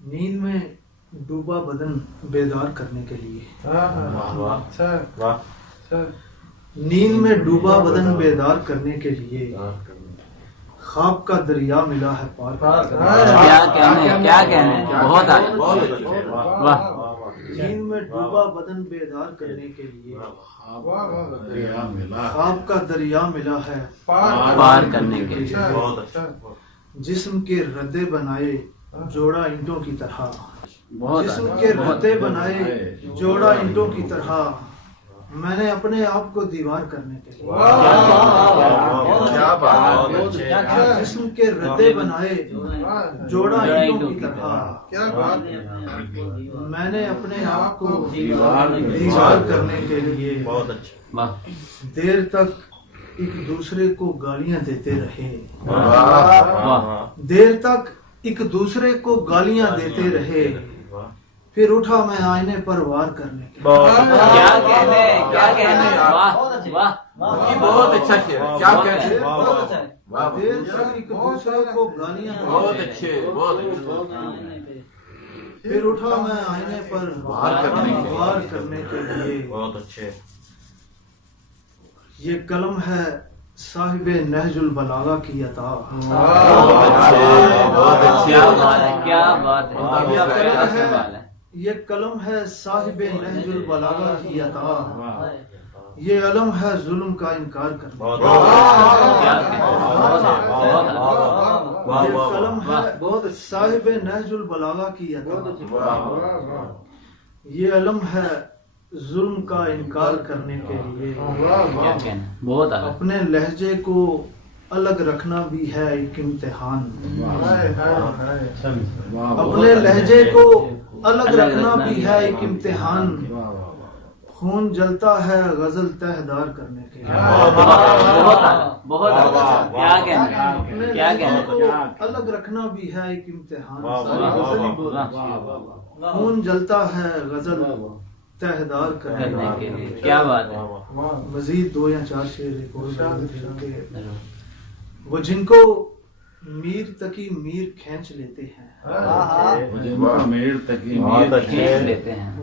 نیند میں ڈوبا بدن بیدار کرنے کے لیے. نیند میں ڈوبا بدن بیدار کرنے کے لیے خواب کا دریا ملا ہے پار. کیا کہنے بہت نیند میں ڈوبا بدن بیدار کرنے کے لیے خواب کا دریا ملا ہے پار کرنے کے لیے. جسم کے ردے بنائے جوڑا اینٹوں کی طرح. جسم کے ردے بنائے جوڑا اینٹوں کی طرح میں نے اپنے آپ کو دیوار کرنے کے لیے. جسم کے ردے بنائے جوڑا اینٹوں کی طرح میں نے اپنے آپ کو دیوار کرنے کے لیے دیر تک ایک دوسرے کو گالیاں دیتے رہے. دیر تک ایک دوسرے کو گالیاں دیتے رہے. پھر اٹھا میں آئینے پر وار کرنے کے بہت اچھا کیا. کیا کہتے ہیں؟ دیر تک ایک دوسرے کو گالیاں بہت اچھے بہت اچھے. پھر اٹھا میں آئینے پر وار کرنے کے لیے. بہت اچھے. یہ قلم ہے صاحب نہج البلاغہ کی عطا. بہت اچھے. کیا بات ہے. یہ قلم ہے صاحب نہج البلاغہ کی عطا. یہ علم ہے ظلم کا انکار کرنا. یہ قلم ہے صاحب نہج البلاغہ کی عطا. یہ علم ہے ظلم کا انکار کرنے کے لیے. بہت اپنے لہجے کو الگ رکھنا بھی ہے ایک امتحان. اپنے لہجے کو الگ رکھنا بھی ہے ایک امتحان. خون جلتا ہے غزل تہدار کرنے کے لیے. اپنے لہجے کو الگ رکھنا بھی ہے ایک امتحان. خون جلتا ہے غزل تہدار کرنے کے لیے. کیا بات ہے. مزید 2 یا 4 شعر. وہ جن کو میر تکی میر کھینچ لیتے ہیں.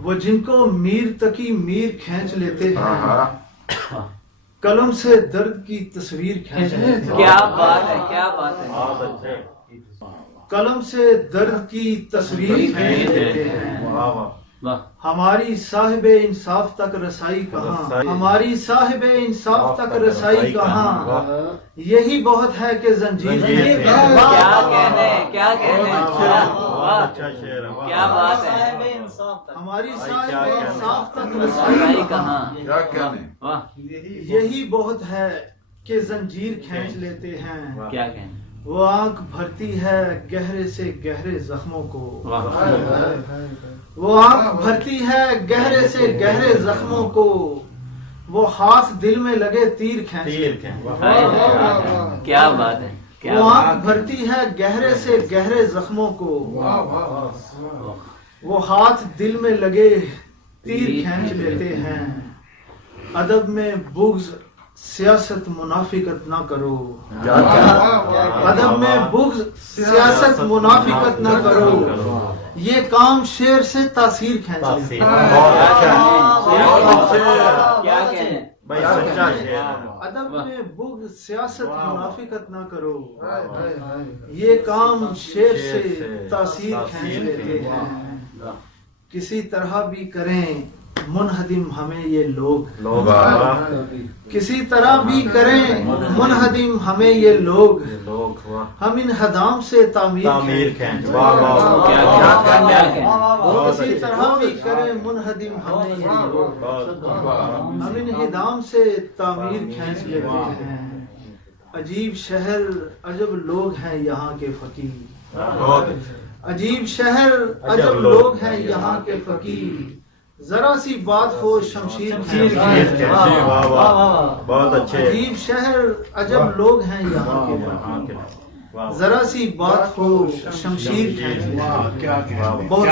وہ جن کو میر تکی میر کھینچ لیتے ہیں قلم سے درد کی تصویر کھینچ لیتے ہیں. کیا بات ہے. کیا بات ہے. قلم سے درد کی تصویر کھینچ لیتے ہیں. ہماری صاحب انصاف تک رسائی کہاں. ہماری صاحب انصاف تک رسائی کہاں. یہی بہت ہے کہ زنجیر. کیا کہنے. کیا بات ہے. ہماری صاحب انصاف تک رسائی کہاں. یہی بہت ہے کہ زنجیر کھینچ لیتے ہیں. کیا کہنے. وہ آنکھ بھرتی ہے گہرے سے گہرے زخموں کو. وہ آنکھ بھرتی ہے گہرے سے گہرے زخموں کو. وہ ہاتھ دل میں لگے تیر کھینچ. کیا بات ہے. وہ آنکھ بھرتی ہے گہرے سے گہرے زخموں کو. وہ ہاتھ دل میں لگے تیر کھینچ لیتے ہیں. ادب میں بغض سیاست منافقت نہ کرو. ادب میں بغض سیاست منافقت نہ کرو. یہ کام شعر سے تاثیر کھینچ لیتا ہے. ادب میں بغض سیاست منافقت نہ کرو. یہ کام شعر سے تاثیر کھینچ لیتے ہیں. کسی طرح بھی کریں منہدم ہمیں یہ لوگ. کسی طرح بھی کریں منہدم ہمیں یہ لوگ. ہم ان ہدام سے تعمیر کھینچ. کسی طرح بھی کریں منہدم ہمیں یہ لوگ. ہم ان ہدام سے تعمیر کھینچ لیتے ہیں. عجیب شہر عجب لوگ ہیں یہاں کے فقیر. عجیب شہر عجب لوگ ہیں یہاں کے فقیر. ذرا سی بات ہو شمشیر کھینچ. بہت اچھے. عجیب شہر عجب لوگ ہیں یہاں کے. ذرا سی بات ہو شمشیر کھینچ. بہت